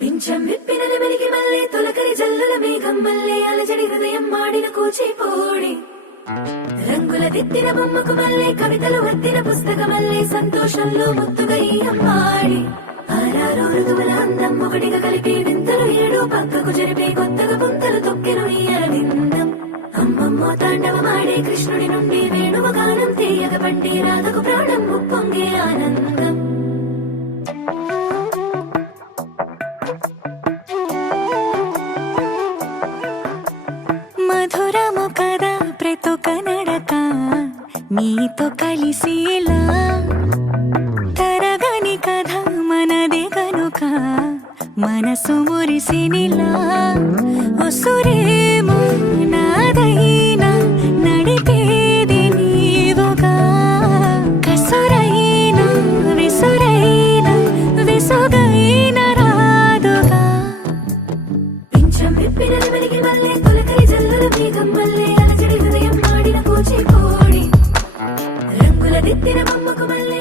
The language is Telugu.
పింఛం విప్పిన నెమలికి మల్లె తొలకరి జల్లుల మేఘం మల్లె అలజడి హృదయం మాడిన కూచిపోడి రంగుల దిద్దిన బొమ్మకు మల్లె కవితలు వద్దిన పుస్తక మల్లె సంతోషంలో ముత్తుగా ఈ అమ్మాడి ఆరారు ఋతువుల అందం ఒకటిగా కలిపి వింతలు ఏడు పక్కకు జరిపే కొత్తగా పుంతలు తొక్కెను ఈ అరవిందం అమ్మమ్మో తాండవమాడే కృష్ణుడి నుండి వేణువ గానం తీయగ పండి రాధకు ప్రాణం ఉప్పొంగే ఆనందం మధురము కదా ప్రతొక నడక నీతో కలిసేలా తరగని కథ మనదే కనుక మనసు మురిసినిలా ఒసురేమో నాదైనా నడిపేది నీవుగా కసురైనా విసురైనా విసుగైన రాదుగా పింఛం విప్పిన నెమలికి మల్లె తొలకరి జల్లుల మేఘం మల్లె అలజడి హృదయం మాడిన కూచిపోడి రంగుల దిద్దిన బొమ్మకు మల్లె